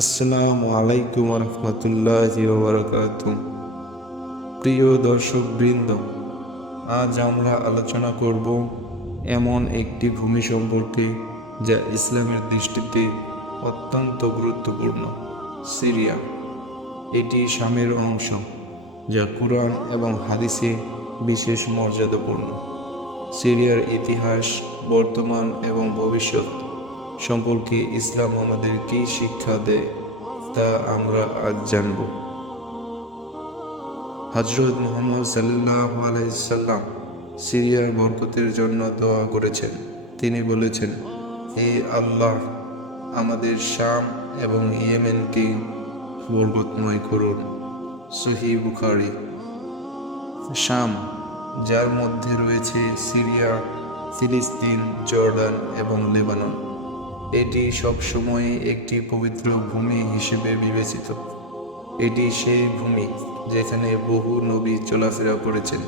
আসসালামু আলাইকুম রহমতুল্লাহি ওয়া বারাকাতুহু। প্রিয় দর্শক বৃন্দ, আজ আমরা আলোচনা করব এমন একটি ভূমি সম্পর্কে যা ইসলামের দৃষ্টিতে অত্যন্ত গুরুত্বপূর্ণ, সিরিয়া। এটি শামের অংশ, যা কুরআন এবং হাদিসে বিশেষ মর্যাদাপূর্ণ। সিরিয়ার ইতিহাস, বর্তমান এবং ভবিষ্যৎ সম্পর্কে ইসলাম আমাদের কী শিক্ষা দেয় তা আমরা আজ জানব। হযরত মুহাম্মদ সাল্লাল্লাহু আলাইহি সাল্লাম সিরিয়ার বরকতের জন্য দোয়া করেছেন। তিনি বলেছেন, হে আল্লাহ, আমাদের শাম এবং ইয়েমেনকে বরকতময় করুন। সহিহ বুখারী। শাম, যার মধ্যে রয়েছে সিরিয়া, ফিলিস্তিন, জর্ডান এবং লেবানন, এটি সবসময় একটি পবিত্র ভূমি হিসেবে বিবেচিত। এটি সেই ভূমি যেখানে বহু নবী চলাফেরা করেছেন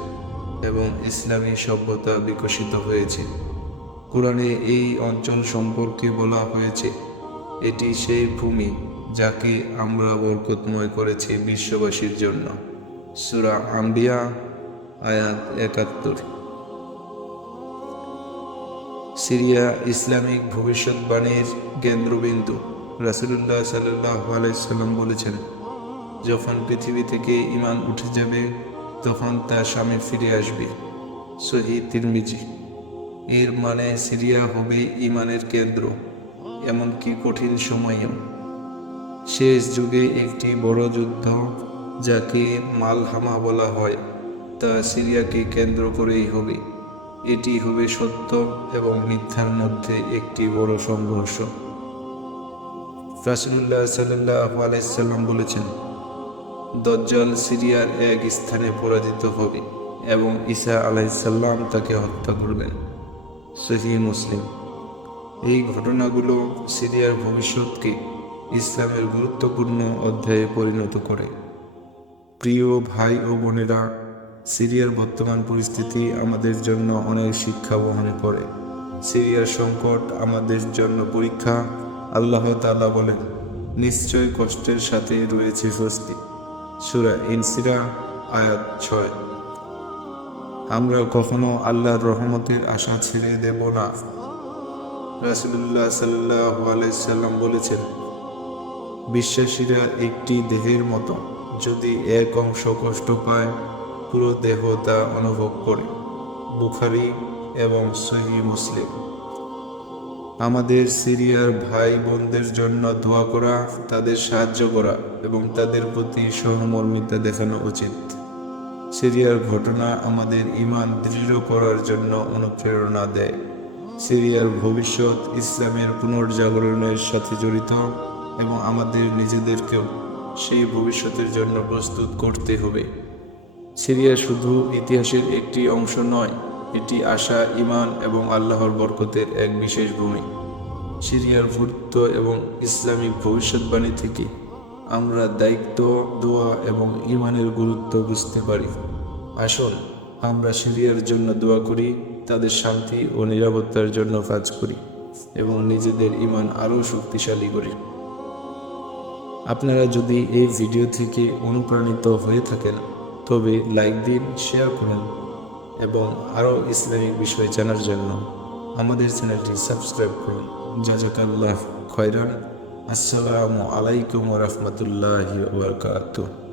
এবং ইসলামী সভ্যতা বিকশিত হয়েছে। কুরআনে এই অঞ্চল সম্পর্কে বলা হয়েছে, এটি সেই ভূমি যাকে আমরা বরকতময় করেছি বিশ্ববাসীর জন্য। সূরা আম্বিয়া আয়াত ৭১। সিরিয়া ইসলামিক ভবিষ্যৎবাণীর কেন্দ্রবিন্দু। রাসূলুল্লাহ সাল্লাল্লাহু আলাইহি সাল্লাম বলেছেন, যখন পৃথিবী থেকে ঈমান উঠে যাবে তখন তা শামে ফিরে আসবে। সহিহ তিরমিজি। এর মানে সিরিয়া হবে ঈমানের কেন্দ্র, এমনকি কঠিন সময়েও। শেষ যুগে একটি বড় যুদ্ধ, যাকে মালহামা বলা হয়, তা সিরিয়াকে কেন্দ্র করেই হবে। এটি হবে সত্য এবং মিথ্যার মধ্যে একটি বড় সংঘর্ষ। রাসূলুল্লাহ সাল্লাল্লাহু আলাইহি সাল্লাম বলেছেন, দাজ্জাল সিরিয়ার এক স্থানে পরাজিত হবে এবং ঈসা আলাইহিস সালাম তাকে হত্যা করবেন। সহিহ মুসলিম। এই ঘটনাগুলো সিরিয়ার ভবিষ্যৎকে ইসলামের গুরুত্বপূর্ণ অধ্যায়ে পরিণত করে। প্রিয় ভাই ও বোনেরা, সিরিয়ার বর্তমান পরিস্থিতি আমাদের জন্য অনেক শিক্ষা বহন করে। সিরিয়ার সংকট আমাদের জন্য পরীক্ষা। আল্লাহ তাআলা বলেন, নিশ্চয় কষ্টের সাথে রয়েছে স্বস্তি। সূরা ইনসিরা আয়াত ৬। আমরা কখনো আল্লাহর রহমতের আশা ছেড়ে দেব না। রাসূলুল্লাহ সাল্লাল্লাহু আলাইহি সাল্লাম বলেছেন, বিশ্বাসীরা একটি দেহের মতো, যদি এক অংশ কষ্ট পায় পুরো দেহ তা অনুভব করে। বুখারী এবং সহিহ মুসলিম। আমাদের সিরিয়ার ভাই বোনদের জন্য দোয়া করা, তাদের সাহায্য করা এবং তাদের প্রতি সহমর্মিতা দেখানো উচিত। সিরিয়ার ঘটনা আমাদের ঈমান দৃঢ় করার জন্য অনুপ্রেরণা দেয়। সিরিয়ার ভবিষ্যৎ ইসলামের পুনর্জাগরণের সাথে জড়িত এবং আমাদের নিজেদেরকেও সেই ভবিষ্যতের জন্য প্রস্তুত করতে হবে। সিরিয়া শুধু ইতিহাসের একটি অংশ নয়, এটি আশা, ঈমান এবং আল্লাহর বরকতের এক বিশেষ ভূমি। সিরিয়ার গুরুত্ব এবং ইসলামিক ভবিষ্যৎবাণী থেকে আমরা দায়িত্ব, দোয়া এবং ঈমানের গুরুত্ব বুঝতে পারি। আসুন আমরা সিরিয়ার জন্য দোয়া করি, তাদের শান্তি ও নিরাপত্তার জন্য কাজ করি এবং নিজেদের ঈমান আরও শক্তিশালী করি। আপনারা যদি এই ভিডিও থেকে অনুপ্রাণিত হয়ে থাকেন তবে লাইক দিন, শেয়ার করুন এবং আরও ইসলামিক বিষয় জানার জন্য আমাদের চ্যানেলটি সাবস্ক্রাইব করুন। জাযাকাল্লাহু খায়রান। আসসালামু আলাইকুম ওয়া রাহমাতুল্লাহি ওয়া বারাকাতুহু।